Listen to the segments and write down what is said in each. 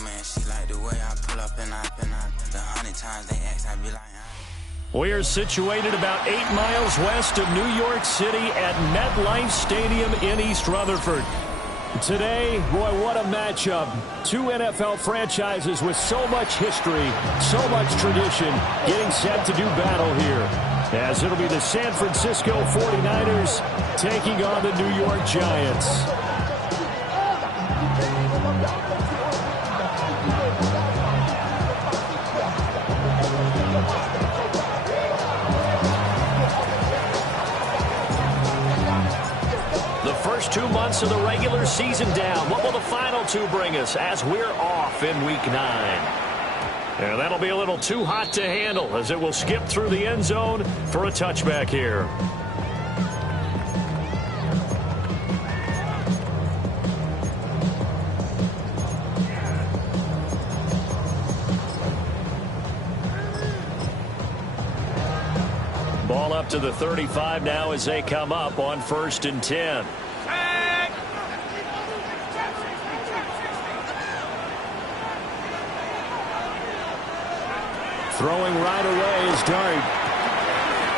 man. She like the way I pull up and I the 100 times they ask, I be like, We're situated about 8 miles west of New York City at MetLife Stadium in East Rutherford. Today, boy, what a matchup. Two NFL franchises with so much history, so much tradition, getting set to do battle here. As it'll be the San Francisco 49ers taking on the New York Giants. The first 2 months of the regular season down. What will the final two bring us as we're off in Week 9? And that'll be a little too hot to handle as it will skip through the end zone for a touchback here. Ball up to the 35 now as they come up on 1st and 10. Throwing right away is Dart.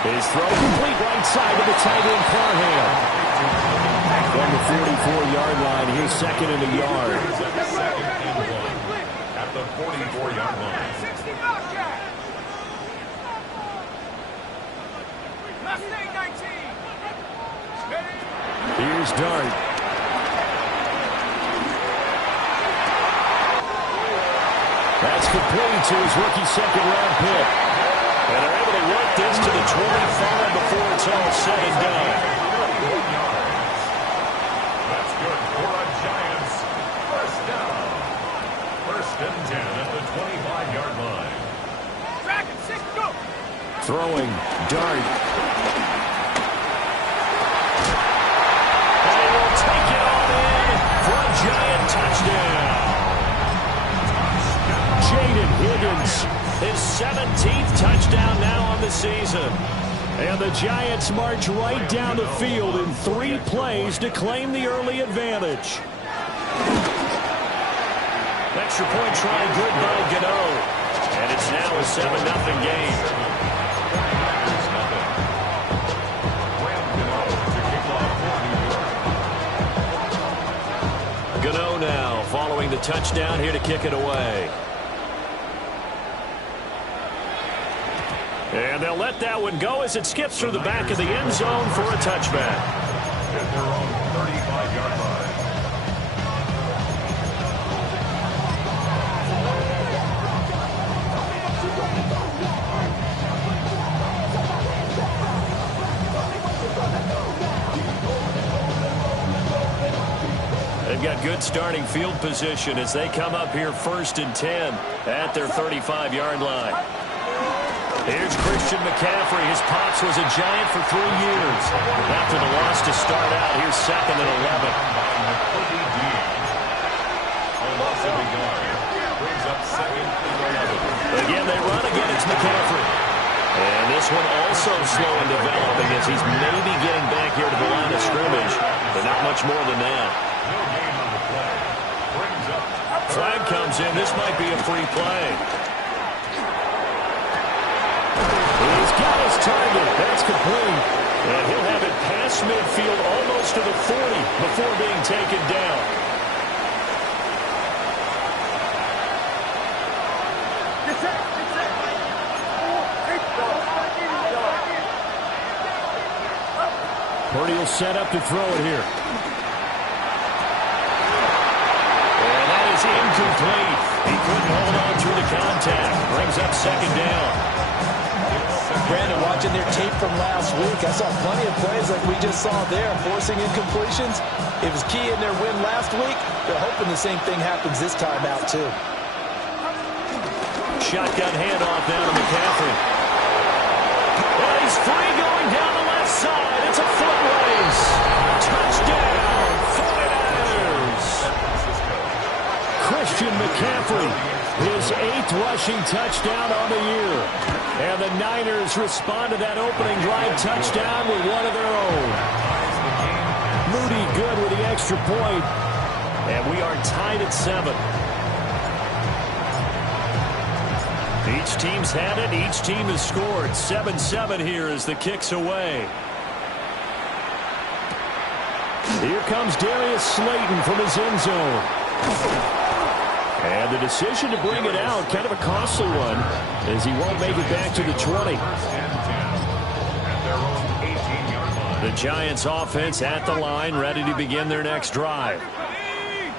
His throw complete right side to the tight end Parham. From the 44-yard line, here's second and a yard. At the 44-yard line. Here's Dart. That's complete to his rookie second-round pick. And they're able to work this to the 25 before it's all said and done. That's good for the Giants. First down. 1st and 10 at the 25-yard line. Throwing, Dart. And he will take it all in for a Giant touchdown. Jaden Higgins, his 17th touchdown now on the season. And the Giants march right down the field in 3 plays to claim the early advantage. Extra point try good by Gano. And it's now a 7-0 game. Gano now following the touchdown here to kick it away. And they'll let that one go as it skips through the back of the end zone for a touchback. At their own 35-yard line. They've got good starting field position as they come up here 1st and 10 at their 35-yard line. Here's Christian McCaffrey. His pops was a Giant for 3 years. After the loss to start out, here's 2nd and 11. Again, they run again. It's McCaffrey. And this one also slow in developing as he's maybe getting back here to the line of scrimmage, but not much more than that. Flag comes in. This might be a free play. He's got his target. That's complete. And he'll have it past midfield almost to the 40 before being taken down. Purdy will set up to throw it here. And that is incomplete. He couldn't hold on through the contact. Brings up 2nd down. Brandon, watching their tape from last week, I saw plenty of plays like we just saw there, forcing incompletions. It was key in their win last week. They're hoping the same thing happens this time out, too. Shotgun handoff down to McCaffrey. And he's free going down the left side. It's a foot race. Touchdown, 49ers. Christian McCaffrey, his 8th rushing touchdown on the year. And the Niners respond to that opening drive touchdown with one of their own. Moody good with the extra point. And we are tied at 7. Each team's had it. Each team has scored. 7-7 here as the kick's away. Here comes Darius Slayton from his end zone. And the decision to bring it out, kind of a costly one, as he won't make it back to the 20. The Giants offense at the line, ready to begin their next drive.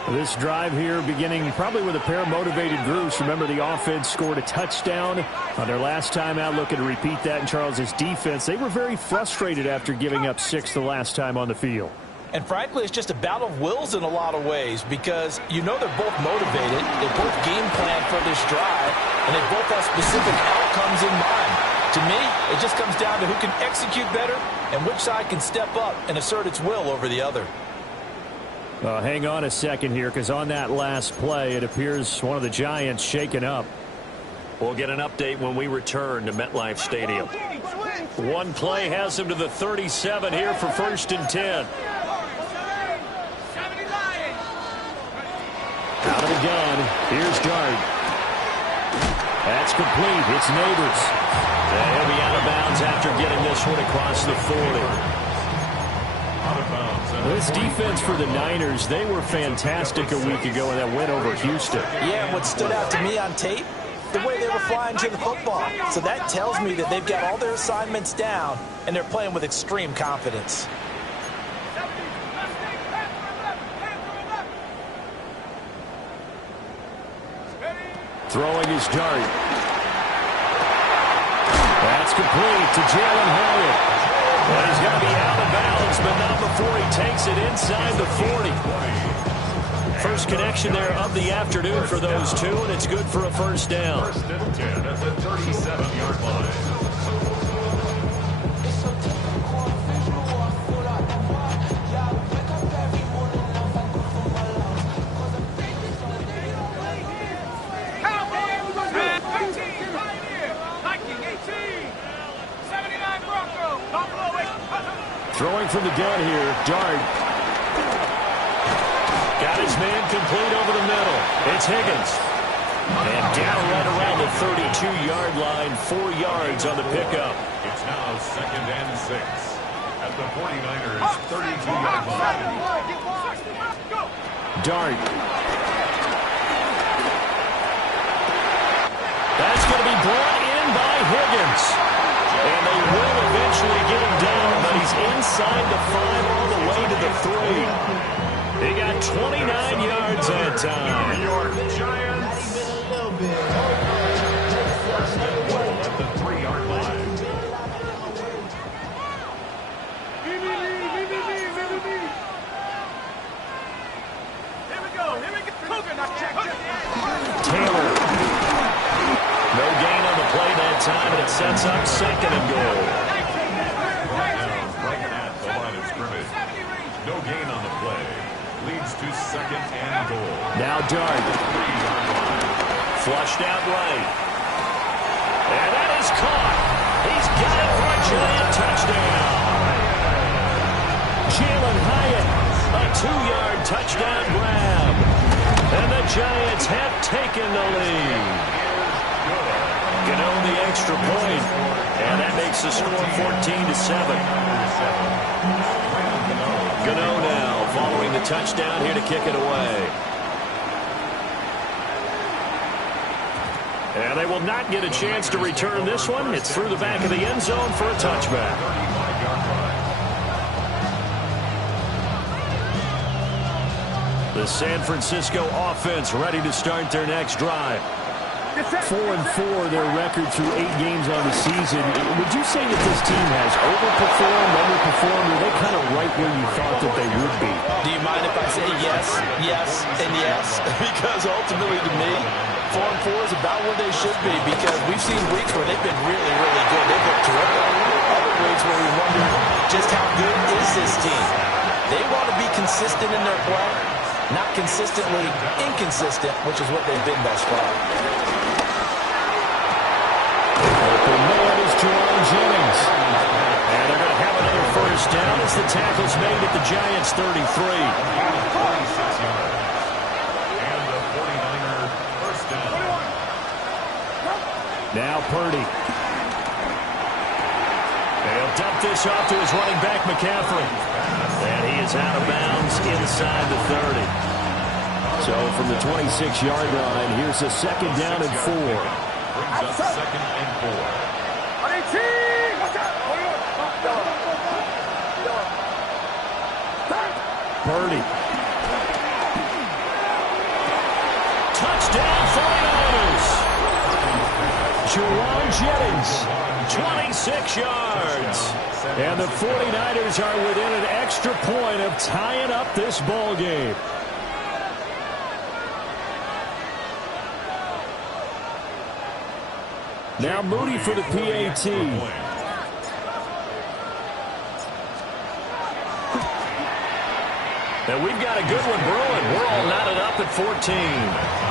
This drive here beginning probably with a pair of motivated groups. Remember, the offense scored a touchdown on their last time out, looking to repeat that in Charles's defense. They were very frustrated after giving up 6 the last time on the field. And frankly, it's just a battle of wills in a lot of ways because you know they're both motivated, they both game plan for this drive, and they both have specific outcomes in mind. To me, it just comes down to who can execute better and which side can step up and assert its will over the other. Hang on a second here, because on that last play, it appears one of the Giants shaken up. We'll get an update when we return to MetLife Stadium. One play has him to the 37 here for 1st and 10. Out of the gun, here's Dart. That's complete. It's Neighbors. And he'll be out of bounds after getting this one across the 40. This defense for the Niners, they were fantastic a week ago in that win over Houston. Yeah, what stood out to me on tape, the way they were flying to the football. So that tells me that they've got all their assignments down, and they're playing with extreme confidence. Throwing his Dart. That's complete to Jalen Hyatt. Well, he's going to be out of bounds, but not before he takes it inside the 40. First connection there of the afternoon for those two, and it's good for a first down. 1st and 10 at the 37-yard line. Throwing from the gun here, Dart. Got his man complete over the middle. It's Higgins. And down right around the 32-yard line, 4 yards on the pickup. It's now 2nd and 6 at the 49ers' 32-yard line. Dart. That's going to be brought in by Higgins. And they will eventually get him down, but he's inside the 5 all the way to the 3. He got 29 yards that time. New York Giants. At the 3-yard line. Taylor. No gain on the play that time, and it sets up 2nd and goal. Right at the line of scrimmage. No gain on the play. Leads to 2nd and goal. Now Dart. Flushed out right. And that is caught. He's got it for a Giant touchdown. Jalen Hyatt, a 2-yard touchdown grab. And the Giants have taken the lead. Gano the extra point, and that makes the score 14-7. Gano now following the touchdown here to kick it away. And they will not get a chance to return this one. It's through the back of the end zone for a touchback. The San Francisco offense ready to start their next drive. 4-4, their record through 8 games on the season. Would you say that this team has overperformed, underperformed, or are they kind of right where you thought that they would be? Do you mind if I say yes, yes, and yes? Because ultimately to me, 4-4 is about where they should be because we've seen weeks where they've been really, really good. They've looked terrific. Other weeks where we wonder just how good is this team. They want to be consistent in their play, not consistently inconsistent, which is what they've been thus far. Open man is Jerome Jennings. And they're going to have another first down as the tackle's made at the Giants' 33. 46 yards. And the 49er first down. Now Purdy. They'll dump this off to his running back, McCaffrey. And he is out of bounds inside the 30. So from the 26-yard line, here's a second down and 4. Brings up second and 4. Purdy. Touchdown 49ers. Juwan Jennings, 26 yards. And the 49ers are within an extra point of tying up this ball game. Now Moody for the PAT. And we've got a good one brewing. We're all knotted up at 14.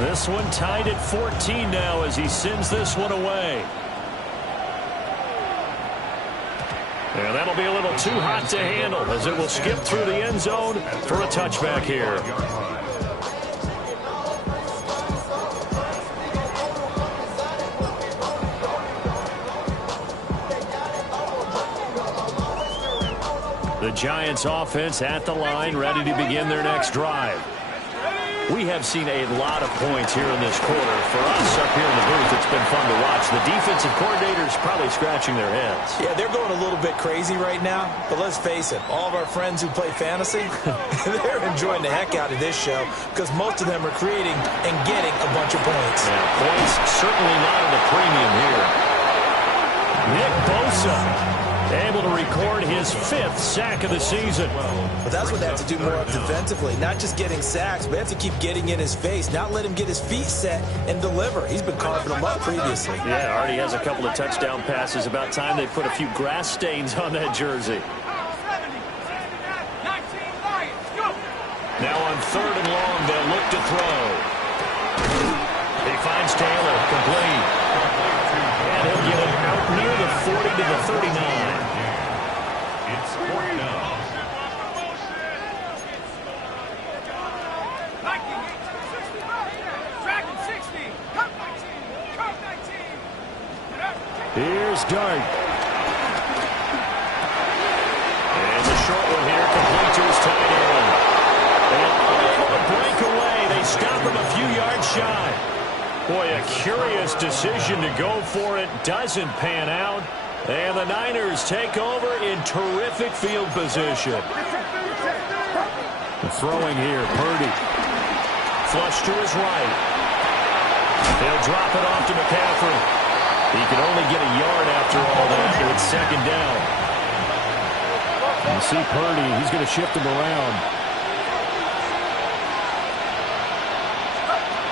This one tied at 14 now as he sends this one away. And that'll be a little too hot to handle as it will skip through the end zone for a touchback here. The Giants offense at the line, ready to begin their next drive. We have seen a lot of points here in this quarter. For us up here in the booth, it's been fun to watch. The defensive coordinators probably scratching their heads. Yeah, they're going a little bit crazy right now. But let's face it, all of our friends who play fantasy, they're enjoying the heck out of this show because most of them are creating and getting a bunch of points. Yeah, points certainly not at a premium here. Nick Bosa able to record his 5th sack of the season. But that's what they have to do more of defensively. Not just getting sacks, but they have to keep getting in his face. Not let him get his feet set and deliver. He's been carving them up previously. Yeah, already has a couple of touchdown passes. About time they put a few grass stains on that jersey. Now on 3rd and long, they'll look to throw. He finds Taylor, complete. And he'll get it out near the 40 to the 39. It's 4th down. Here's Dart. And the short one here, complete to his tight end. And unable to break away. They stop him a few yards shy. Boy, a curious decision to go for it. Doesn't pan out. And the Niners take over in terrific field position. The throwing here, Purdy. Flush to his right. They'll drop it off to McCaffrey. He can only get a yard after all that. It's second down. You see Purdy, he's going to shift him around.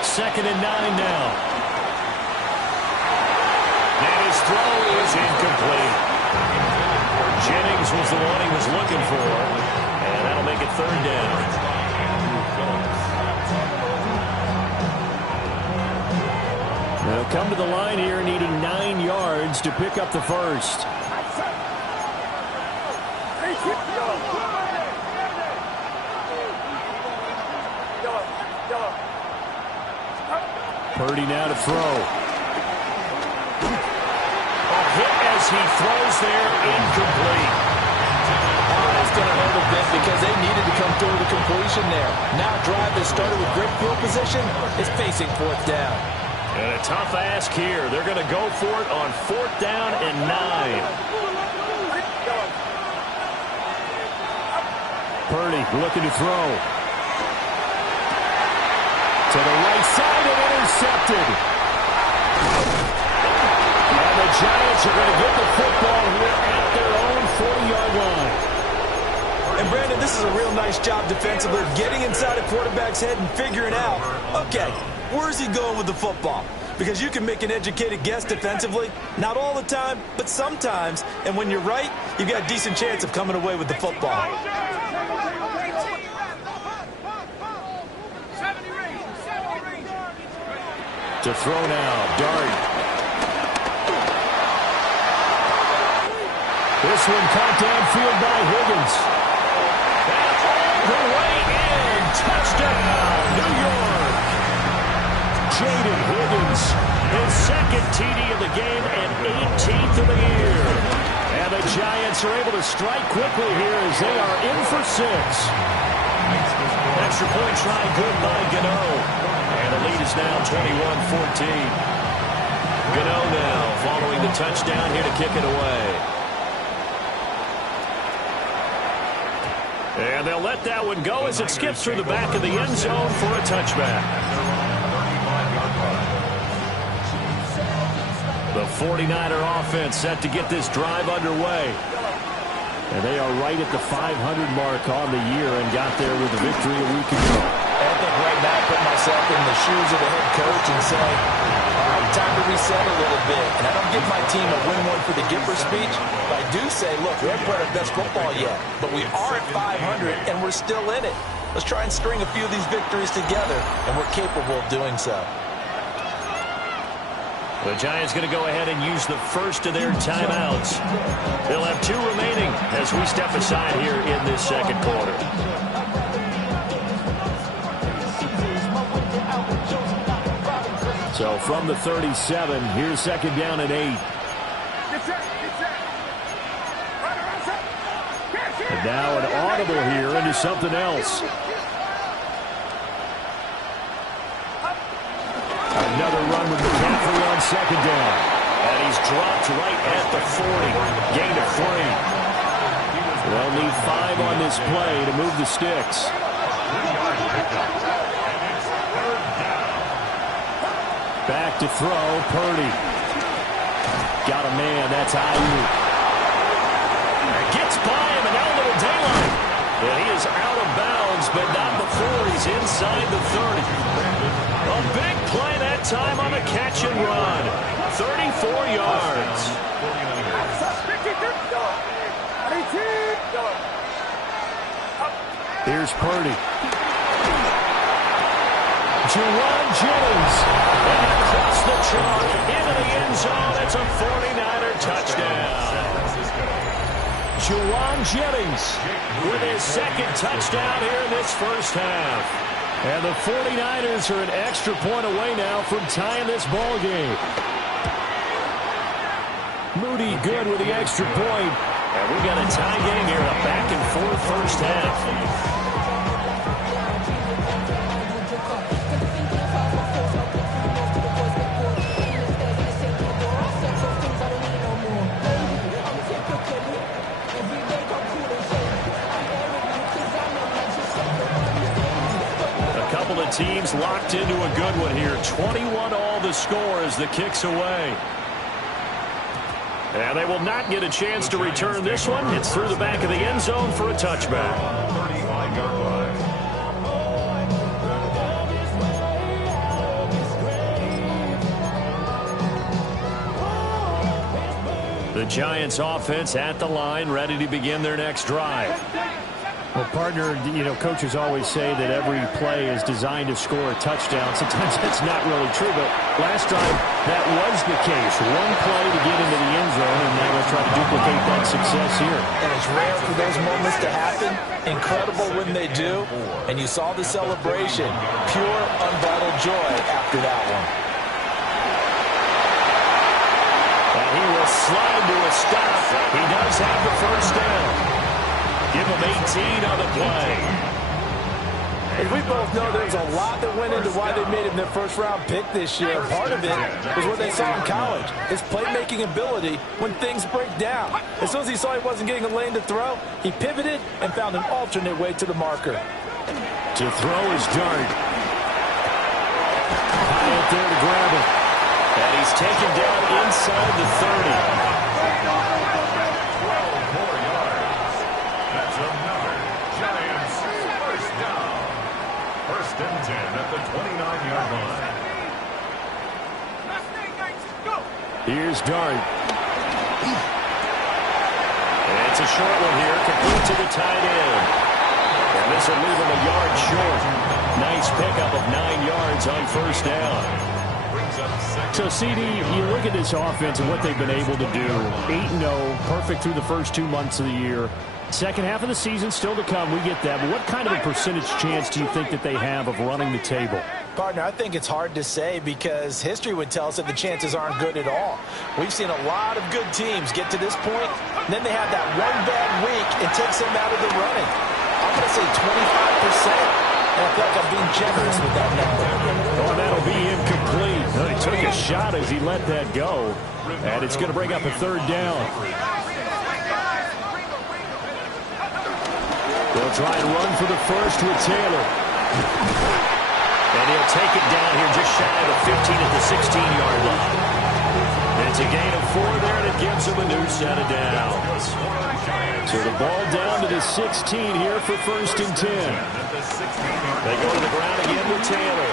2nd and 9 now. And his throw is incomplete. Jennings was the one he was looking for. And that'll make it 3rd down. They'll come to the line here needing 9 yards to pick up the first. Purdy now to throw. A hit as he throws there, incomplete. That's going to hurt a bit because they needed to come through the completion there. Now a drive that started with great field position is facing 4th down. And a tough ask here. They're going to go for it on 4th down and 9. Purdy looking to throw. To the right side and intercepted. And the Giants are going to get the football here at their own 40-yard line. And Brandon, this is a real nice job defensively, getting inside a quarterback's head and figuring out, okay, where's he going with the football? Because you can make an educated guess defensively, not all the time, but sometimes. And when you're right, you've got a decent chance of coming away with the football. To throw now, Dart. This one caught downfield by Higgins. And all the way in. Touchdown, New York. Jaden Higgins, his second TD of the game and 18th of the year. And the Giants are able to strike quickly here as they are in for 6. Extra point try good by Gano. And the lead is now 21-14. Gano now following the touchdown here to kick it away. And they'll let that one go as it skips through the back of the end zone for a touchback. The 49er offense set to get this drive underway. And they are right at the 500 mark on the year and got there with a victory a week ago. I think right now I put myself in the shoes of the head coach and say, all right, time to reset a little bit. And I don't give my team a win one for the Gipper speech, but I do say, look, we haven't played our best football yet, but we are at 500 and we're still in it. Let's try and string a few of these victories together, and we're capable of doing so. The Giants going to go ahead and use the first of their timeouts. They'll have 2 remaining as we step aside here in this second quarter. So from the 37, here's second down and 8. And now an audible here into something else. Another run with McCaffrey on second down. And he's dropped right at the 40. Gain of 3. They'll need 5 on this play to move the sticks. Back to throw, Purdy. Got a man, that's Ayuk. Gets by him, and now a little daylight. And he is out of bounds, but not before he's inside the 30. A big play that time on the catch and run. 34 yards. Here's Purdy. Juwan Jennings. And across the chalk into the end zone. It's a 49er touchdown. Juwan Jennings with his second touchdown here in this first half. And the 49ers are an extra point away now from tying this ball game. Moody good with the extra point. And we got a tie game here, a back-and-forth first half. Teams locked into a good one here. 21 all the score as the kick's away. And they will not get a chance to return this one. It's through the back of the end zone for a touchback. 35-yard line. The Giants offense at the line, ready to begin their next drive. Well, partner, coaches always say that every play is designed to score a touchdown. Sometimes that's not really true, but last time that was the case. One play to get into the end zone, and now they'll try to duplicate that success here. And it's rare for those moments to happen. Incredible when they do. And you saw the celebration. Pure, unbridled joy after that one. And he will slide to a stop. He does have the first down. Give him 18 on the play. As we both know, there's a lot that went into why they made him their first-round pick this year. Part of it was what they saw in college, his playmaking ability when things break down. As soon as he saw he wasn't getting a lane to throw, he pivoted and found an alternate way to the marker. To throw is Dart. High up there to grab it. And he's taken down inside the 30. First and 10 at the 29-yard line. Here's Dart. And it's a short one here, complete to the tight end. And this will leave him a yard short. Nice pickup of 9 yards on first down. Brings up So, CD, you look at this offense and what they've been able to do. 8-0, perfect through the first 2 months of the year. Second half of the season still to come. We get that. But what kind of a percentage chance do you think that they have of running the table? Partner, I think it's hard to say because history would tell us that the chances aren't good at all. We've seen a lot of good teams get to this point, and then they have that one bad week and takes them out of the running. I'm going to say 25%. And I feel like I'm being generous with that number. Oh, that'll be incomplete. He took a shot as he let that go, and it's going to bring up a third down. They'll try and run for the first with Taylor. And he'll take it down here just shy of the 15 at the 16-yard line. It's a gain of 4 there, and it gives him a new set of downs. So the ball down to the 16 here for first and 10. They go to the ground again with Taylor.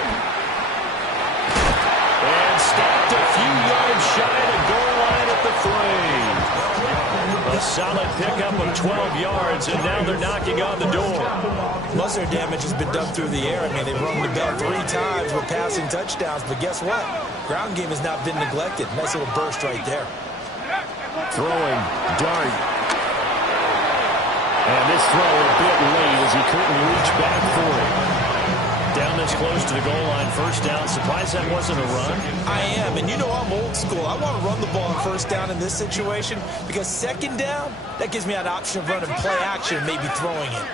And stopped a few yards shy of the goal line at the 3. A solid pickup of 12 yards, and now they're knocking on the door. Most of their damage has been done through the air. I mean, they've rung the bell 3 times with passing touchdowns, but guess what? Ground game has not been neglected. Nice little burst right there. Throwing, Dart. And this throw a bit late as he couldn't reach back for it. Down this close to the goal line, first down. Surprised that wasn't a run? I am, and you know I'm old school. I want to run the ball on first down in this situation because second down, that gives me an option of running play action, maybe throwing it.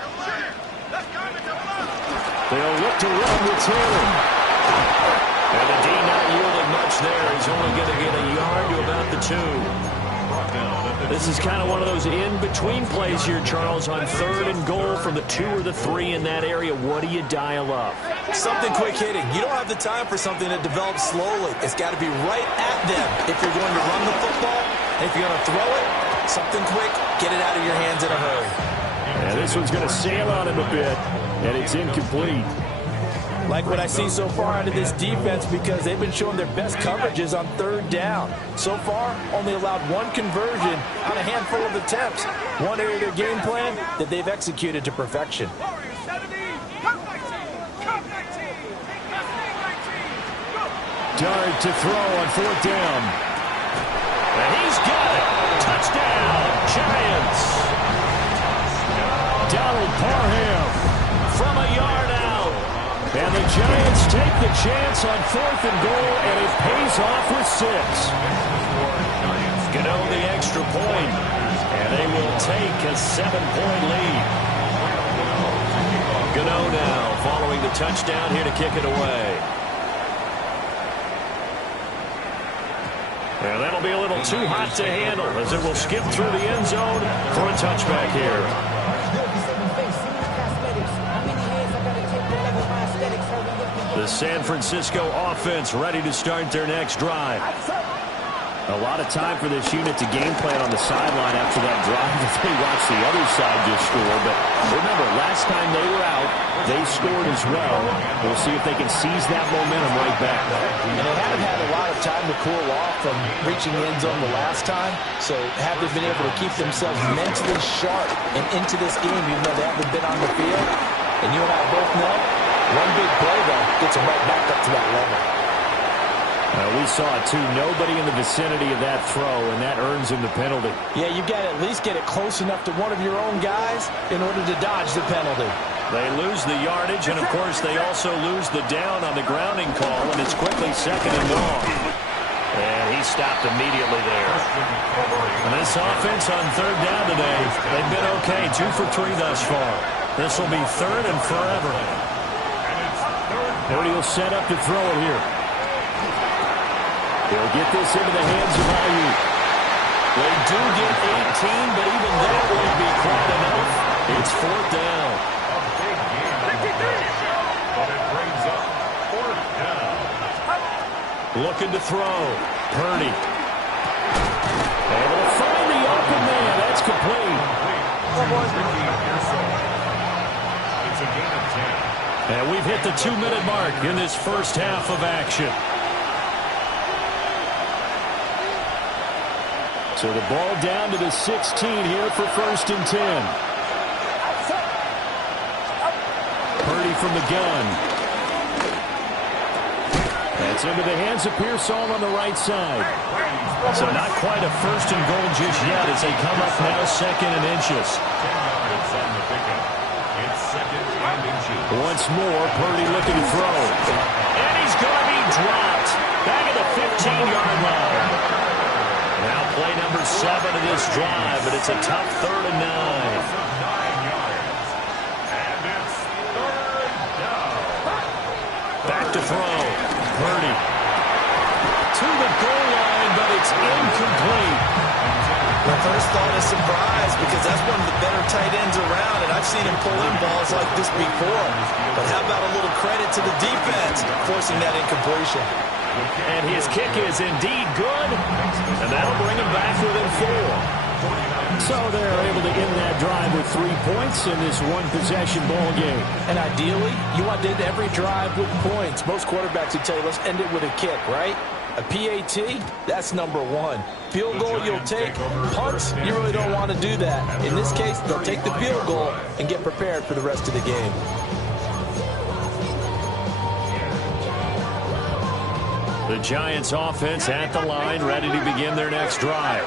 They'll look to run with Taylor. And the D not yielding much there. He's only going to get a yard to about the 2. This is kind of one of those in-between plays here, Charles, on third and goal from the 2 or the 3 in that area. What do you dial up? Something quick hitting. You don't have the time for something that develops slowly. It's got to be right at them if you're going to run the football. And if you're going to throw it, something quick, get it out of your hands in a hurry. And this one's going to sail on him a bit, and it's incomplete. Like what I see so far out of this defense because they've been showing their best coverages on third down. So far, only allowed 1 conversion on a handful of attempts. One area of their game plan that they've executed to perfection. Dart to throw on 4th down. And he's got it. Touchdown, Giants. Donald Parham from a yard out. And the Giants take the chance on 4th and goal, and it pays off with 6. Gano the extra point, and they will take a 7-point lead. Gano now following the touchdown here to kick it away. And that'll be a little too hot to handle as it will skip through the end zone for a touchback here. The San Francisco offense ready to start their next drive. A lot of time for this unit to game plan on the sideline after that drive that they watched the other side just score. But remember, last time they were out, they scored as well. We'll see if they can seize that momentum right back. And they haven't had a lot of time to cool off from reaching the end zone the last time. So have they been able to keep themselves mentally sharp and into this game even though they haven't been on the field? And you and I both know, one big play, though, gets them right back up to that level. We saw it, too. Nobody in the vicinity of that throw, and that earns him the penalty. Yeah, you've got to at least get it close enough to one of your own guys in order to dodge the penalty. They lose the yardage, and, of course, they also lose the down on the grounding call, and it's quickly 2nd and long. And he stopped immediately there. And this offense on 3rd down today, they've been okay, 2 for 3 thus far. This will be 3rd and forever. Purdy will set up to throw it here. He'll get this into the hands of Ayuk. They do get 18, but even that won't be quite enough. It's 4th down. A big game on the bench, but it brings up 4th down. Looking to throw. Purdy. Able to find the open man. That's complete. It's a gain of 10. And we've hit the 2-minute mark in this first half of action. So the ball down to the 16 here for 1st and 10. Purdy from the gun. And It's into the hands of Pearsall on the right side. So not quite a first and goal just yet as they come up now second and inches. 10 yards on the pickup. It's second and inches. Once more, Purdy looking to throw. And he's going to be dropped. Back at the 15-yard line. Now play number 7 of this drive, but it's a tough 3rd and 9. 9 yards. And it's 3rd down. Back to throw. Purdy to the goal line, but it's incomplete. The first thought is surprise because that's one of the better tight ends around, and I've seen him pull in balls like this before. But how about a little credit to the defense forcing that incompletion? And his kick is indeed good, and that'll bring him back within 4. So they're able to end that drive with 3 points in this one-possession ball game. And ideally, you want to end every drive with points. Most quarterbacks would tell you, let's end it with a kick, right? A PAT, that's number 1. Field goal you'll take. Punts, you really don't want to do that. In this case, they'll take the field goal and get prepared for the rest of the game. The Giants offense at the line, ready to begin their next drive.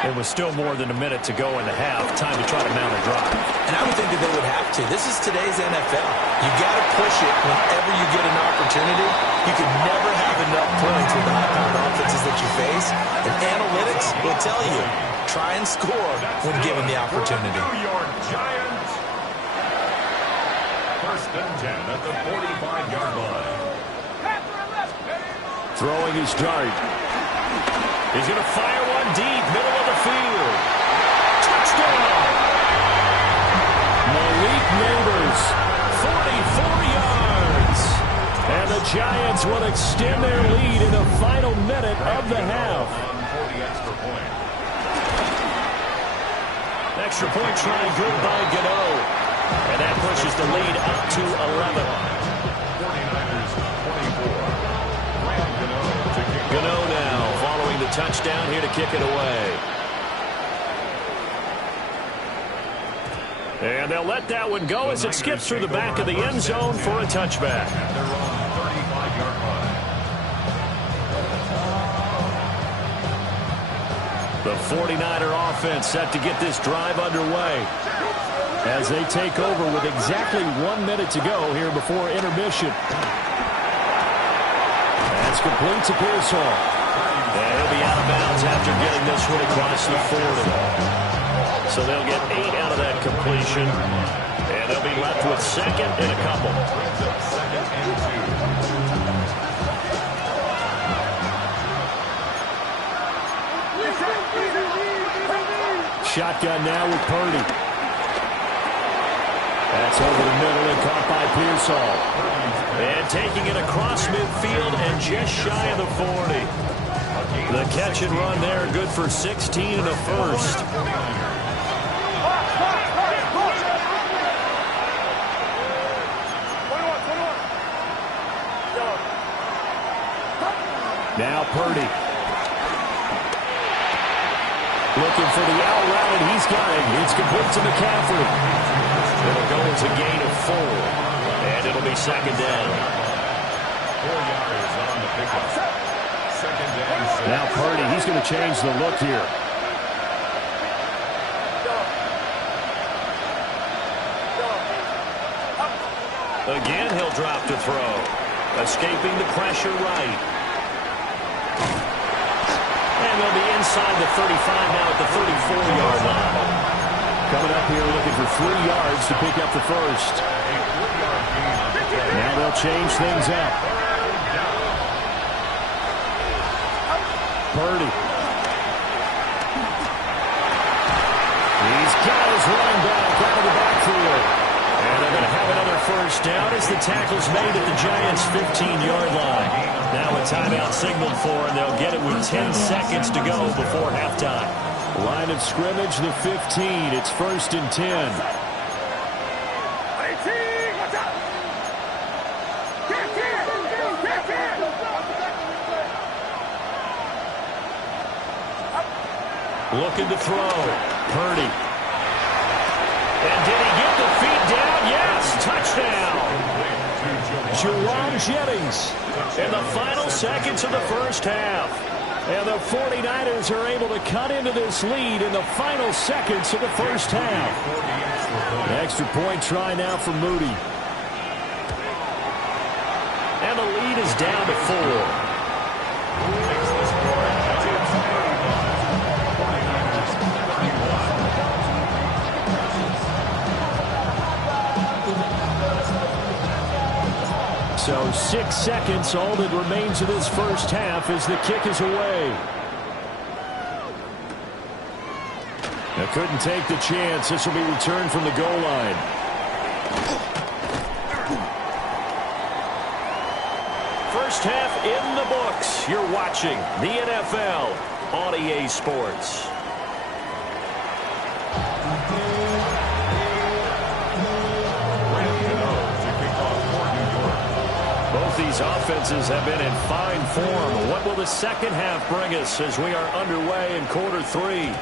There was still more than a minute to go in the half. Time to try to mount a drive. And I would think that they would have to. This is today's NFL. You got to push it whenever you get an opportunity. You can never have enough points with the high-powered offenses that you face. And analytics will tell you, try and score when given the opportunity. New York Giants. 1st and 10 at the 45-yard line. Throwing his dart. He's going to fire one deep, middle of the field. Touchdown! Malik Neighbors, 44 yards. And the Giants will extend their lead in the final minute of the half. Extra point try good by Gano. And that pushes the lead up to 11. 49ers 24. Gano now following the touchdown here to kick it away. And they'll let that one go as it skips through the back of the end zone for a touchback. They're on the 35-yard line. The 49er offense set to get this drive underway as they take over with exactly 1 minute to go here before intermission. That's complete to Pearsall. And he'll be out of bounds after getting this one across the 40. So they'll get 8 out of that completion. And they'll be left with 2nd and a couple. Second and 2. Shotgun now with Purdy. That's over the middle and caught by Pearsall. And taking it across midfield and just shy of the 40. The catch and run there, good for 16 and a first. Now Purdy. Looking for the out route, and he's got it. It's complete to McCaffrey. It'll go as a gain of 4. And it'll be 2nd down. 4 yards on the pickup. 2nd and 6. Now Purdy, he's going to change the look here. Again, he'll drop to throw. Escaping the pressure right. And they'll be inside the 35 now at the 34-yard line. Coming up here looking for 3 yards to pick up the first. Now they'll change things up. Purdy. He's got his running back out of the backfield. And they're going to have another first down as the tackle's made at the Giants' 15-yard line. Now a timeout signaled for, and they'll get it with 10 seconds to go before halftime. Line of scrimmage, the 15. It's 1st and 10. Looking to throw. Purdy. And did he get the feet down? Yes, touchdown. Jauan Jennings in the final seconds of the first half. And the 49ers are able to cut into this lead in the final seconds of the first half. An extra point try now for Moody. And the lead is down to 4. So 6 seconds, all that remains of this first half as the kick is away. Now couldn't take the chance. This will be returned from the goal line. First half in the books. You're watching the NFL on EA Sports. Both these offenses have been in fine form. What will the second half bring us as we are underway in quarter 3?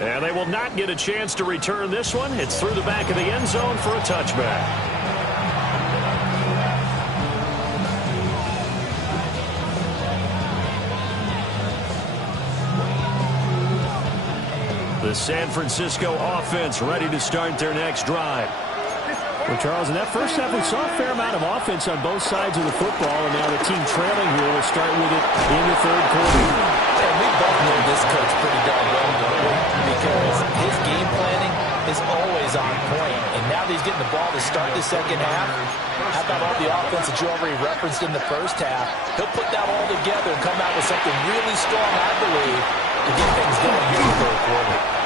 And they will not get a chance to return this one. It's through the back of the end zone for a touchback. The San Francisco offense ready to start their next drive. Well, Charles, in that first half, we saw a fair amount of offense on both sides of the football, and now the team trailing here will start with it in the third quarter. And we both know this coach pretty darn well, because his game planning is always on point, and now that he's getting the ball to start the second half, how about all the offense that you already referenced in the first half? He'll put that all together and come out with something really strong, I believe, to get things going here in the third quarter.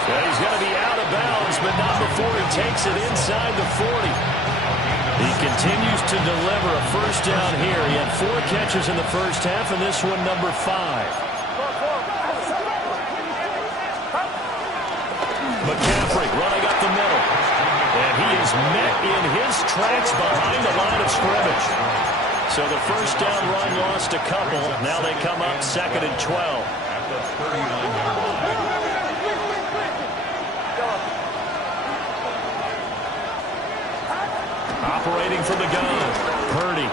Yeah, he's going to be out of bounds, but not before he takes it inside the 40. He continues to deliver a first down here. He had 4 catches in the first half, and this one number 5. McCaffrey running up the middle. And he is met in his tracks behind the line of scrimmage. So the first down run lost a couple. Now they come up 2nd and 12. At the 39-yard line. Operating from the gun, Purdy.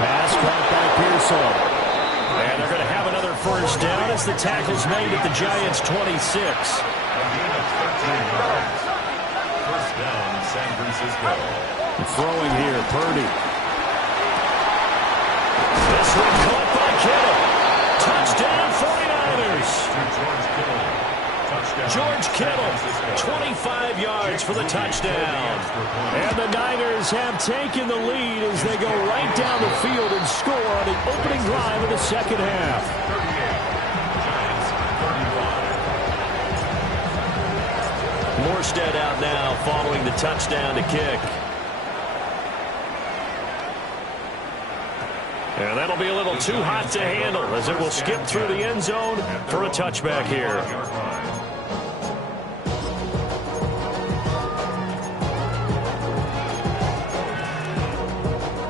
Pass caught by Pearsall. And they're going to have another first down as the tackle's made at the Giants' 26. First down, San Francisco. Throwing here, Purdy. This one caught by Kittle. Touchdown, 49ers. George Kittle, 25 yards for the touchdown. And the Niners have taken the lead as they go right down the field and score on the opening drive of the second half. 38, Giants 31. Morstead out now following the touchdown to kick. And that'll be a little too hot to handle as it will skip through the end zone for a touchback here.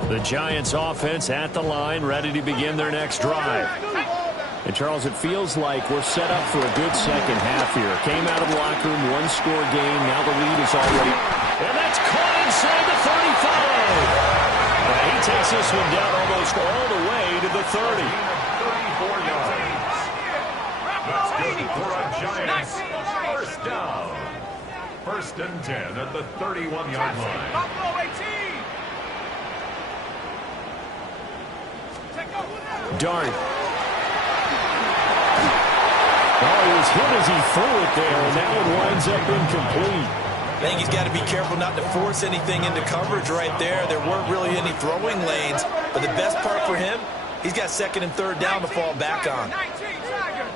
The Giants offense at the line, ready to begin their next drive. And Charles, it feels like we're set up for a good second half here. Came out of the locker room, 1-score game. Now the lead is already. And that's caught inside the 35. And he takes this one down almost all the way to the 30. 34 yards. That's good for a Giants first down. 1st and 10 at the 31-yard line. Dart. Oh, he was hit as he threw it there, and that one winds up incomplete. I think he's got to be careful not to force anything into coverage right there. There weren't really any throwing lanes, but the best part for him, he's got 2nd and 3rd down to fall back on. 19, Tiger.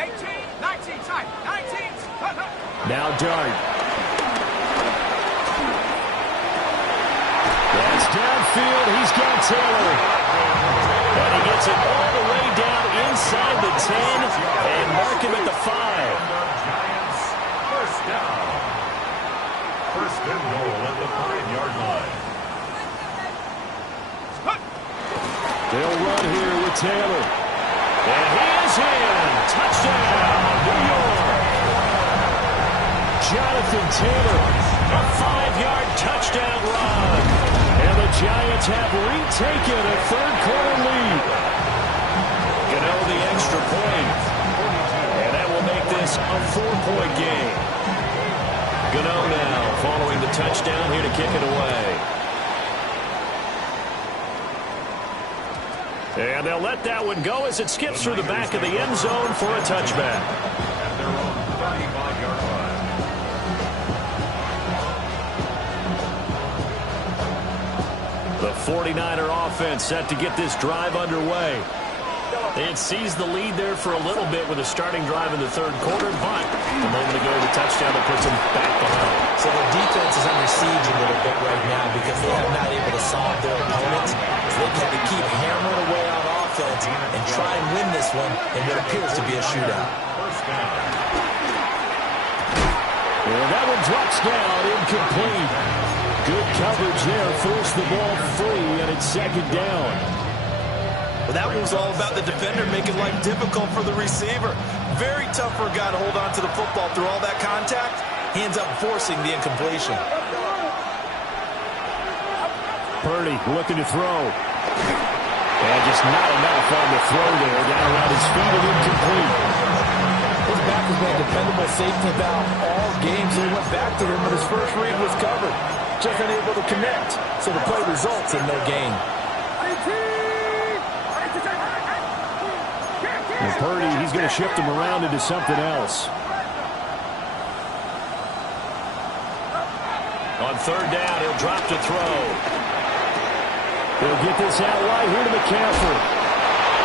18, 19, Tiger. 19. Now Dart. That's downfield. He's got Taylor. And he gets it all the way down inside the 10 and mark him at the 5. Giants first down. 1st and goal at the 5-yard line. They'll run here with Taylor. And he is in. Touchdown, New York. Jonathan Taylor, a 5-yard touchdown run. Giants have retaken a third-quarter lead. Gano the extra point. And that will make this a 4-point game. Gano now following the touchdown here to kick it away. And they'll let that one go as it skips through the back of the end zone for a touchback. At their own 35-yard line. The 49er offense set to get this drive underway. They had seized the lead there for a little bit with a starting drive in the third quarter, but a moment ago the touchdown that puts them back behind. So their defense is under siege a little bit right now because they have not able to solve their opponents. So they've had to keep hammering away on offense and try and win this one in what appears to be a shootout. First down. And that one drops down, incomplete. Good coverage there, forced the ball free, and it's second down. Well, that one was all about the defender making life difficult for the receiver. Very tough for a guy to hold on to the football through all that contact. He ends up forcing the incompletion. Purdy looking to throw. And just not enough on the throw there. Down around his feet and incomplete. His back has been a dependable safety valve all game, so he went back to him, but his first read was covered. Just unable to connect, so the play results in no gain. And Purdy, he's going to shift him around into something else. On third down, he'll drop to throw. He'll get this out wide here to McCaffrey.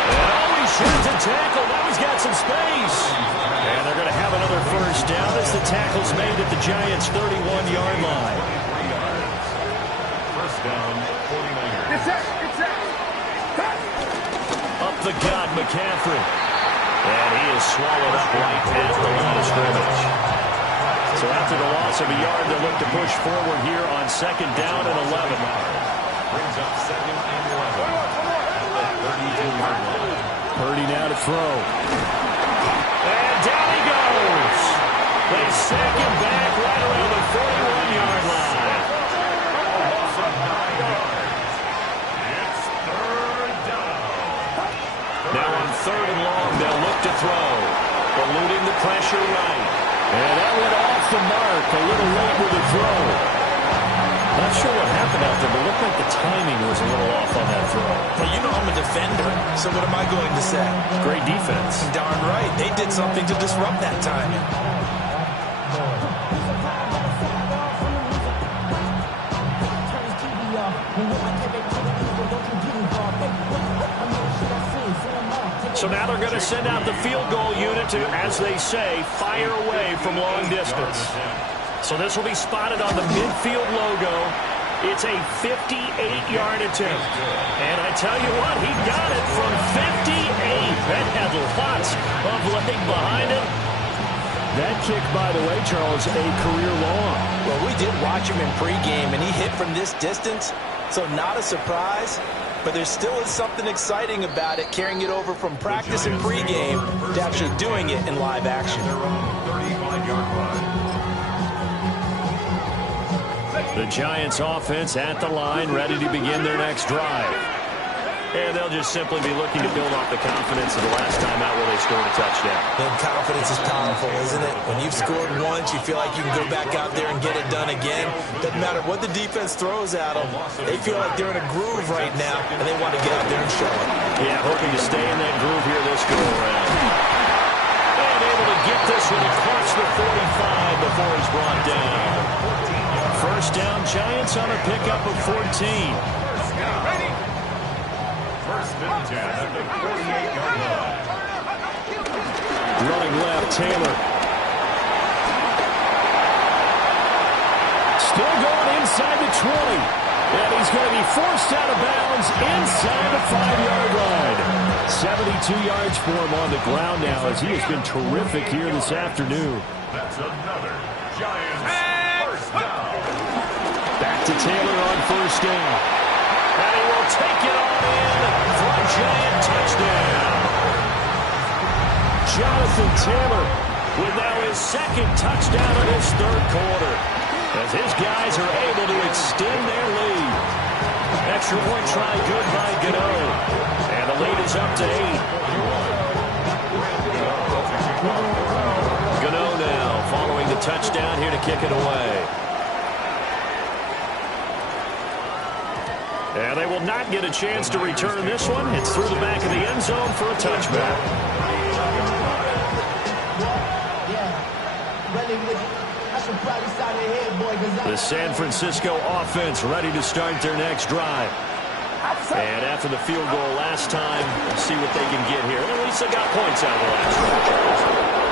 And he sheds a tackle. Now he's got some space. And they're going to have another first down as the tackle's made at the Giants' 31-yard line. First down, 49ers. Up the gut, McCaffrey. And he is swallowed up right past the line of scrimmage. So after the loss of a yard, they'll look to push forward here on second down and 11. Brings up second and 11 at the 32-yard line. Purdy now to throw. And down he goes. They sack him back right around the 41-yard line. From 9 yards. It's third down. Now on third and long, they'll look to throw. Eluding the pressure right. And that went off the mark. A little late with the throw. Not sure what happened out there, but it looked like the timing was a little off on that throw. Well, you know I'm a defender, so what am I going to say? Great defense. Darn right. They did something to disrupt that timing. So now they're going to send out the field goal unit to, as they say, fire away from long distance. So this will be spotted on the midfield logo. It's a 58-yard attempt. And I tell you what, he got it from 58. That had lots of leg behind it. That kick, by the way, Charles, a career long. Well, we did watch him in pregame, and he hit from this distance, so not a surprise. But there still is something exciting about it, carrying it over from practice and pregame to actually doing it in live action. 35-yard line. The Giants offense at the line, ready to begin their next drive. And they'll just simply be looking to build off the confidence of the last time out where they scored a touchdown. And confidence is powerful, isn't it? When you've scored once, you feel like you can go back out there and get it done again. Doesn't matter what the defense throws at them. They feel like they're in a groove right now, and they want to get out there and show it. Yeah, hoping to stay in that groove here this go-around. And able to get this one across the 45 before he's brought down. First down, Giants on a pickup of 14. First and 10 at the 48-yard line. Running left, Taylor. Still going inside the 20. And he's going to be forced out of bounds inside the 5-yard line. 72 yards for him on the ground now as he has been terrific here this afternoon. That's another Giants first down. Back to Taylor on first down. And he will take it on in for a Giant touchdown. Jonathan Taylor with now his second touchdown of his third quarter, as his guys are able to extend their lead. Extra point try good by Gano. And the lead is up to 8. Gano now following the touchdown here to kick it away. And they will not get a chance to return this one. It's through the back of the end zone for a touchback. The San Francisco offense ready to start their next drive. And after the field goal last time, see what they can get here. At least they got points out of the last drive.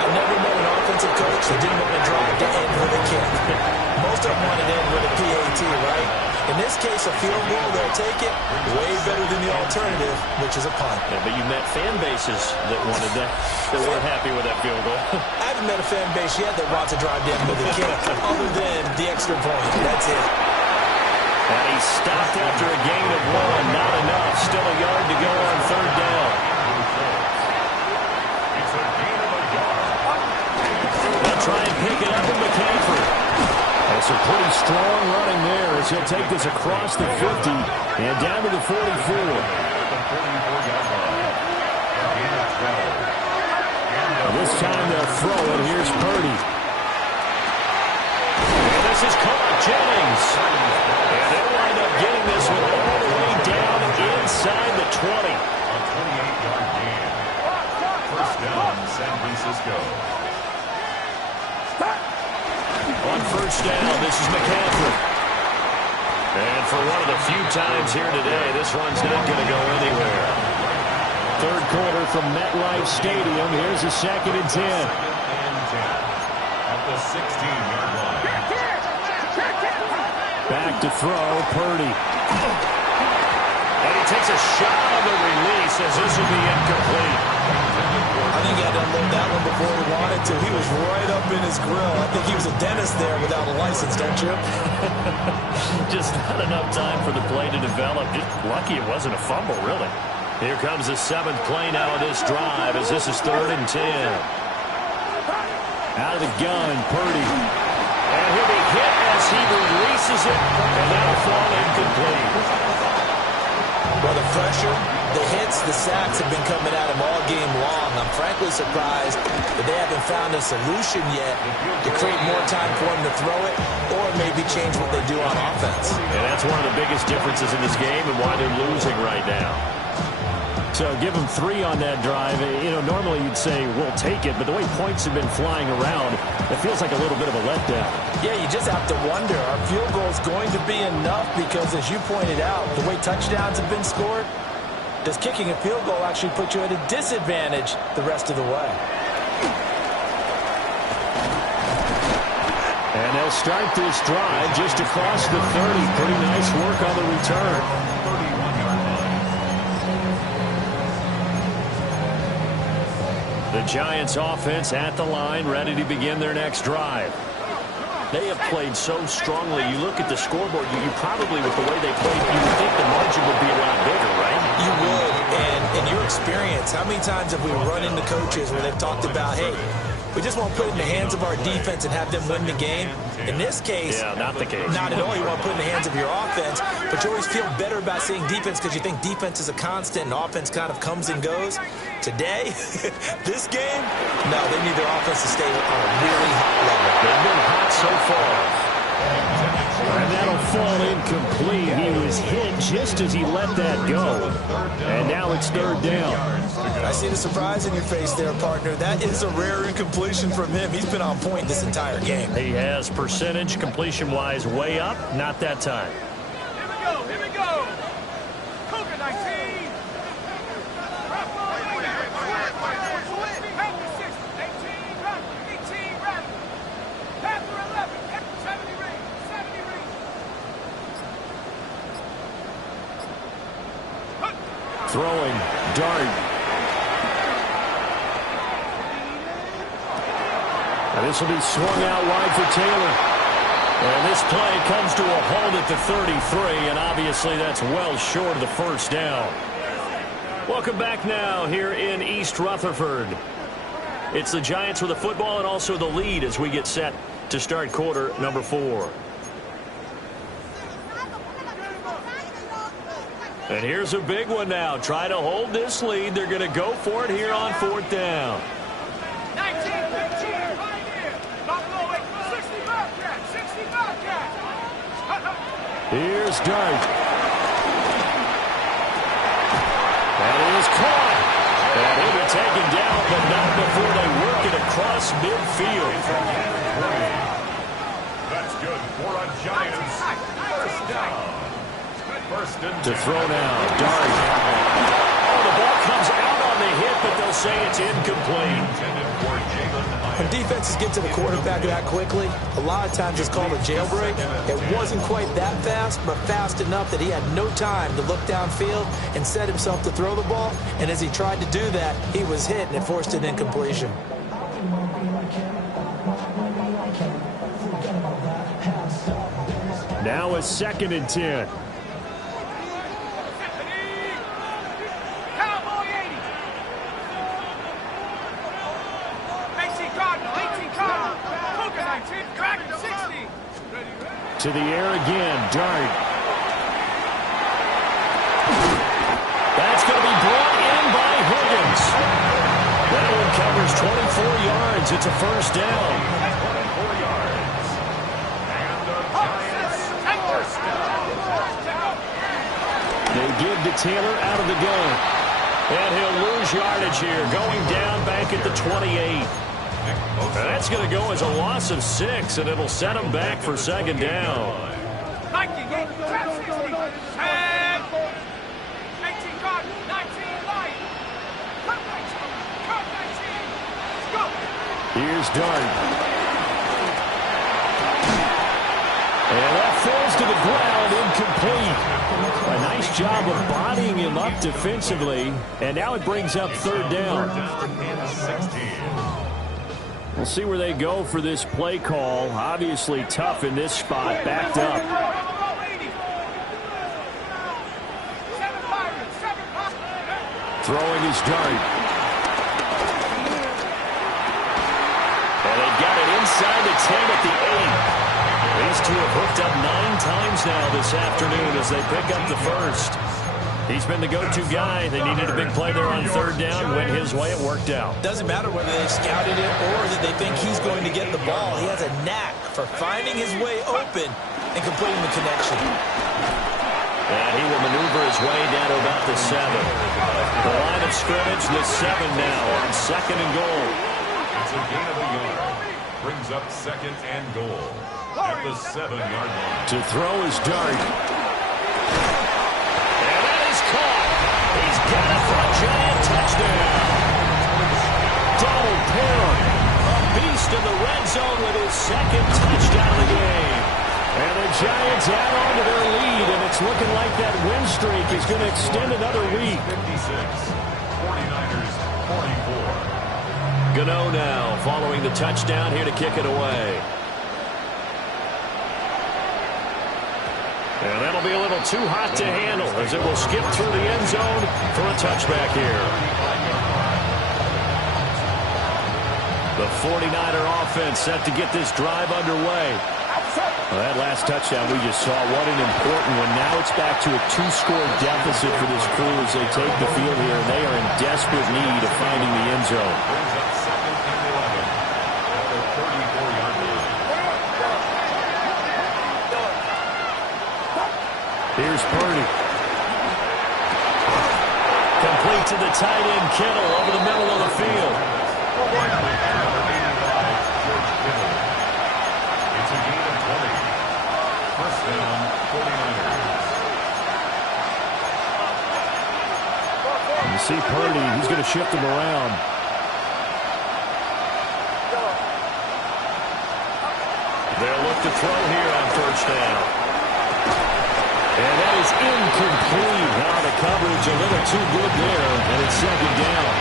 I've never met an offensive coach that didn't want to drive to end with a kick. Most of them want to end with a PAT, right? In this case, a field goal, they'll take it way better than the alternative, which is a punt. Yeah, but you met fan bases that wanted that, that weren't happy with that field goal. I haven't met a fan base yet that wants to drive to end with a kick, other than the extra point. That's it. And he stopped after a gain of 1. Not enough. Still a yard to go on third down. It's a gain of a yard. They'll try and pick it up in McCaffrey. That's a pretty strong running there as he'll take this across the 50 and down to the 44. This time they'll throw it. Here's Purdy. And this is caught. Jennings. And they'll wind up getting this one all the way down inside the 20. A 28-yard gain. First down, San Francisco. On first down, this is McCaffrey. And for one of the few times here today, this run's not going to go anywhere. Third quarter from MetLife Stadium. Here's a 2nd and 10. Second and 10 at the 16-yard line. Back to throw, Purdy. And he takes a shot on the release as this will be incomplete. I think he had to unload that one before he wanted to. He was right up in his grill. I think he was a dentist there without a license, don't you? Just not enough time for the play to develop. Just lucky it wasn't a fumble, really. Here comes the 7th play now of this drive as this is 3rd and 10. Out of the gun, Purdy. And he'll be hit as he releases it, and that'll fall incomplete. Well, the pressure, the hits, the sacks have been coming at him all game long. I'm frankly surprised that they haven't found a solution yet to create more time for him to throw it or maybe change what they do on offense. And that's one of the biggest differences in this game and why they're losing right now. So give them 3 on that drive. You know, normally you'd say, we'll take it, but the way points have been flying around, it feels like a little bit of a letdown. Yeah, you just have to wonder, are field goals going to be enough? Because as you pointed out, the way touchdowns have been scored, does kicking a field goal actually put you at a disadvantage the rest of the way? And they'll start this drive just across the 30. Pretty nice work on the return. 31-yard line. The Giants offense at the line, ready to begin their next drive. They have played so strongly. You look at the scoreboard, you probably, with the way they played, you would think the margin would be a lot bigger, right? You would. And in your experience, how many times have we run into coaches where they've talked about, hey, we just want to put it in the hands of our defense and have them win the game? In this case, yeah, not the case. Not at all. You want to put it in the hands of your offense, but you always feel better about saying defense because you think defense is a constant and offense kind of comes and goes. Today, this game, no, they need their offense to stay on a really hot level. They've been hot so far. And that'll fall incomplete. He was hit just as he let that go. And now it's 3rd down. I see the surprise in your face there, partner. That is a rare incompletion from him. He's been on point this entire game. He has percentage completion-wise way up. Not that time. Here we go. Here we go. Cougar 19. Panther 6, 18, Rattler, 18, Rattler. Panther 11, 70 rings, 70 rings. Throwing, dart. And this will be swung out wide for Taylor. And this play comes to a halt at the 33, and obviously that's well short of the first down. Welcome back now here in East Rutherford. It's the Giants with the football and also the lead as we get set to start quarter number 4. And here's a big one now. Try to hold this lead. They're going to go for it here on 4th down. 19-15, right here. Buffalo 60 Bobcat, 60 Bobcat. Here's Dart. That is caught. And he'll be taken down, but not before they work it across midfield. That's good for a Giants first down. First and To throw now, Dart. Oh, the ball comes out on the hit, but they'll say it's incomplete. When defenses get to the quarterback that quickly, a lot of times it's called a jailbreak. It wasn't quite that fast, but fast enough that he had no time to look downfield and set himself to throw the ball. And as he tried to do that, he was hit and it forced an incompletion. Now a 2nd and 10. Cowboy 80. 18 Cardinal, 18 Cardinal. Cougar 19, Dragon 60. To the air again, Dart. That's going to be brought in by Higgins. That one covers 24 yards. It's a first down. 24 yards. And the Giants first down. They give to Taylor out of the gun. And he'll lose yardage here, going down back at the 28. That's going to go as a loss of 6, and it'll set him back for 2nd down. 19, 60, 10. 18 Cardinal, 19 Light. Cut 19. Let's go. Here's Dart. And that falls to the ground, incomplete. A nice job of bodying him up defensively. And now it brings up 3rd down. We'll see where they go for this play call. Obviously tough in this spot, backed up. Throwing his Dart. And they got it inside the 10 at the 8. These two have hooked up 9 times now this afternoon as they pick up the first. He's been the go-to guy. They needed a big play there on 3rd down. Went his way. It worked out. Doesn't matter whether they scouted it or that they think he's going to get the ball. He has a knack for finding his way open and completing the connection. And he will maneuver his way down to about the 7. The line of scrimmage, the 7 now on 2nd and goal. It's a gain of a yard. Brings up 2nd and goal at the 7-yard line. To throw his Dart. And that is caught. He's got it for a Giant touchdown. Donald Parham, a beast in the red zone with his 2nd touchdown of the game. And the Giants add on to their lead, and it's looking like that win streak is going to extend another week. 56, 49ers 44. Gano now following the touchdown here to kick it away. And that'll be a little too hot to handle as it will skip through the end zone for a touchback here. The 49er offense set to get this drive underway. Well, that last touchdown we just saw, what an important one. Now it's back to a 2-score deficit for this crew as they take the field here, and they are in desperate need of finding the end zone. Brings up 2nd and 11 at the 34-yard line. Here's Purdy. Complete to the tight end, Kittle, over the middle of the field. It's a gain of 20. First down, 49ers. You see Purdy, he's going to shift him around. They'll look to throw here on 1st down. And that is incomplete. Now the coverage a little too good there, and it's 2nd down.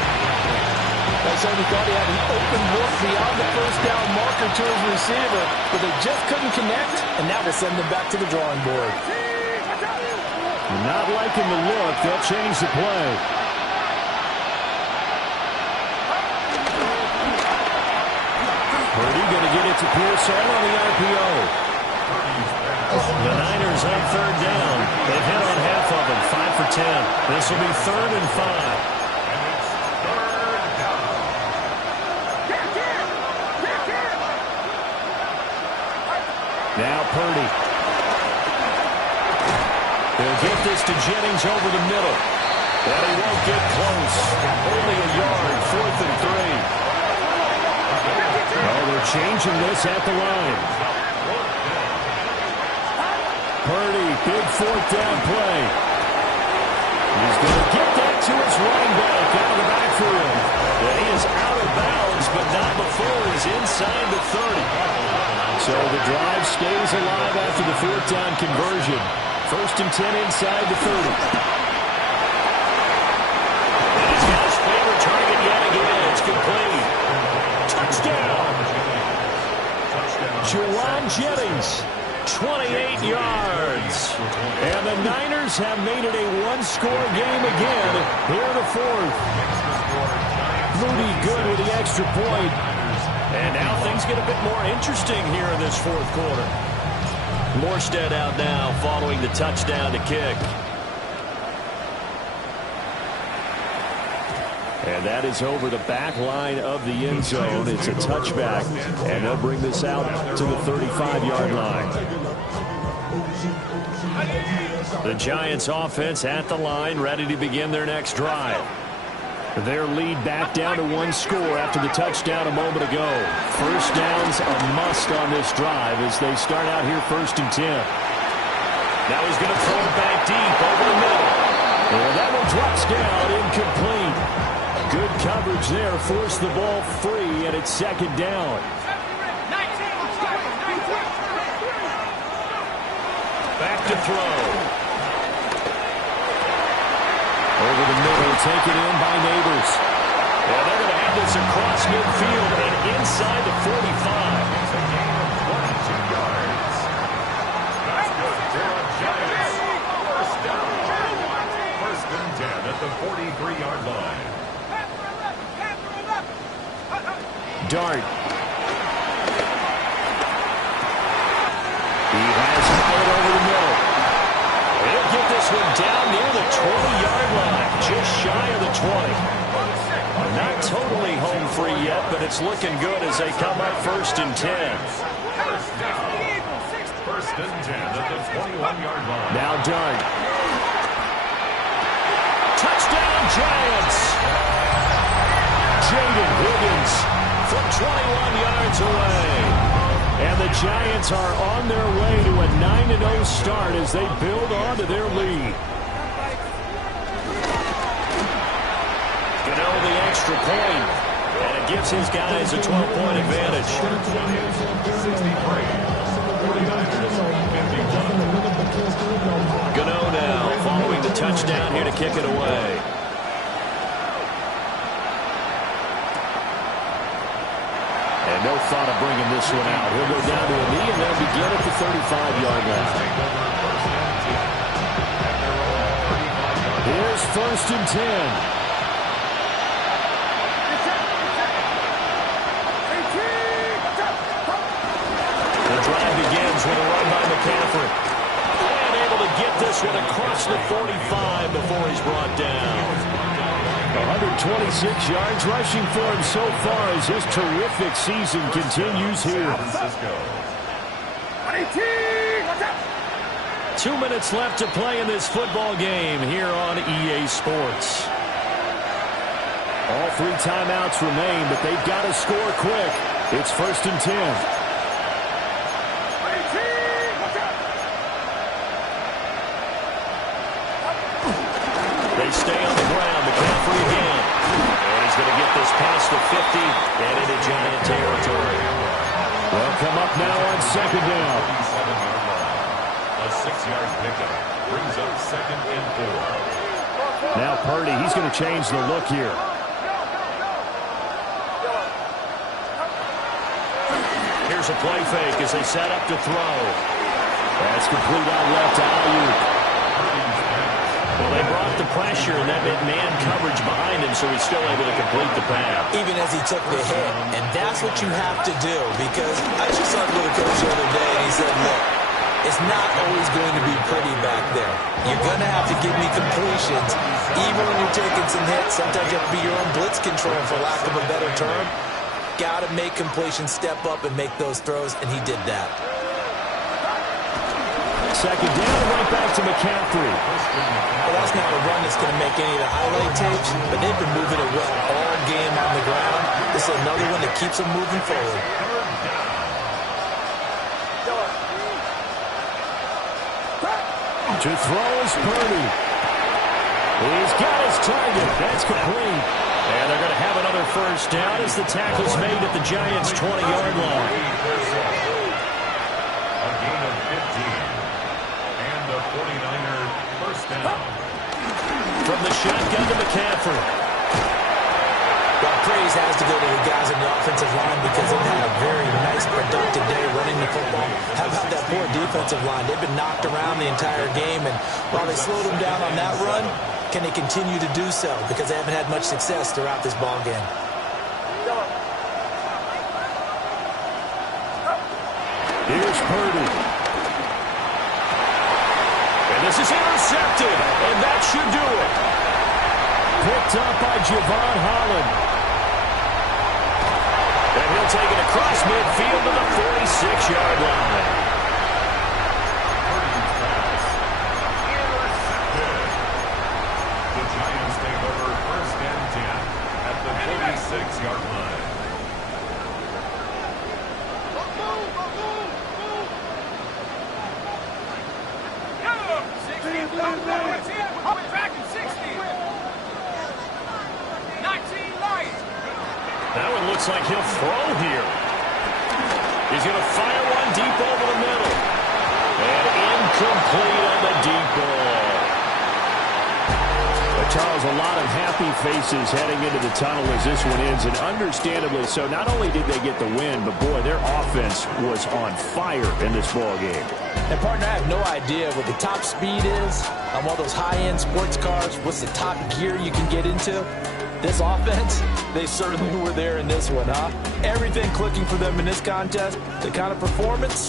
I certainly thought he had an open look beyond the 1st down marker to his receiver, but they just couldn't connect, and that will send them back to the drawing board. Not liking the look. They'll change the play. Purdy going to get it to Pearson on the RPO. Purdy's back. The Niners on third down. They've hit on half of them, 5 for 10. This will be 3rd and 5. Now Purdy. They'll get this to Jennings over the middle. And he won't get close. Only a yard, 4th and 3. Oh, they're changing this at the line. Purdy, big 4th down play. He's going to get that to his running back out of the backfield. Yeah, he is out of bounds, but not before he's inside the 30. So the drive stays alive after the 4th down conversion. 1st and 10 inside the 30. And he's got his favorite target yet again. It's complete. Touchdown. Juwan Jennings, 28 yards. And the Niners have made it a one-score game again here in the 4th. Moody good with the extra point. And now things get a bit more interesting here in this 4th quarter. Morstead out now following the touchdown to kick. And that is over the back line of the end zone. It's a touchback, and they'll bring this out to the 35-yard line. The Giants offense at the line, ready to begin their next drive. Their lead back down to 1 score after the touchdown a moment ago. 1st down's a must on this drive as they start out here 1st and 10. Now he's going to throw it back deep over the middle. And that one drops down, incomplete. Good coverage there, forced the ball free, and it's 2nd down. Back to throw. Over the middle, taken in by Neighbors. And they're going to have this across midfield and inside the 45. 22 yards. That's good for a Giants. 1st down. 1st and 10 at the 43-yard line. Dart. He has Howard over the middle. He'll get this one down near the 20-yard line, just shy of the 20. Not totally home free yet, but it's looking good as they come up 1st and 10. 1st down. 1st and 10 at the 21-yard line. Now Dart. Touchdown Giants! Jaden Higgins from 21 yards away. And the Giants are on their way to a 9-0 start as they build on to their lead. Gano the extra point, and it gives his guys a 12-point advantage. Gano now following the touchdown here to kick it away. And no thought of bringing this one out. He'll go down to a knee, and they'll begin at the 35-yard line. Here's 1st and 10. The drive begins with a run by McCaffrey. And able to get this one across the 45 before he's brought down. 126 yards rushing for him so far as his terrific season continues here. 2 minutes left to play in this football game here on EA Sports. All 3 timeouts remain, but they've got to score quick. It's 1st and 10. They stay on the ground. McCaffrey again. And he's going to get this past the 50 and into Giant territory. They'll come up now on 2nd down. A 6-yard pickup brings up 2nd and 4. Now Purdy, he's going to change the look here. Here's a play fake as they set up to throw. That's complete out left to Ayuk. Well, they brought the pressure, and that meant man coverage behind him, so he's still able to complete the pass. Even as he took the hit, and that's what you have to do, because I just talked with a coach the other day, and he said, look, It's not always going to be pretty back there. You're going to have to give me completions, even when you're taking some hits. Sometimes you have to be your own blitz control, for lack of a better term. Got to make completions, step up, and make those throws, and he did that. Second down, right back to McCaffrey. Well, that's not a run that's going to make any of the highlight tapes, but they've been moving it well all game on the ground. This is another one that keeps them moving forward. To throw is Purdy. He's got his target. That's complete. And they're going to have another first down as the tackle's made at the Giants' 20-yard line. A gain of 15. And the 49er first down. From the shotgun to McCaffrey. Well, praise has to go to the guys in the offensive line because they've had a very nice, productive day running the football. How about that poor defensive line? They've been knocked around the entire game, and while they slowed them down on that run, can they continue to do so? Because they haven't had much success throughout this ball game. Here's Purdy. And this is intercepted, and that should do it. Picked up by Javon Holland. And he'll take it across midfield to the 46-yard line. Intercepted. The Giants take over first and 10 at the 46-yard line. That one looks like he'll throw here. He's going to fire one deep over the middle. And incomplete on the deep ball. But Charles, a lot of happy faces heading into the tunnel as this one ends, and understandably so. Not only did they get the win, but boy, their offense was on fire in this ball game. And partner, I have no idea what the top speed is on one of those high-end sports cars. What's the top gear you can get into? This offense, they certainly were there in this one, huh? Everything clicking for them in this contest, the kind of performance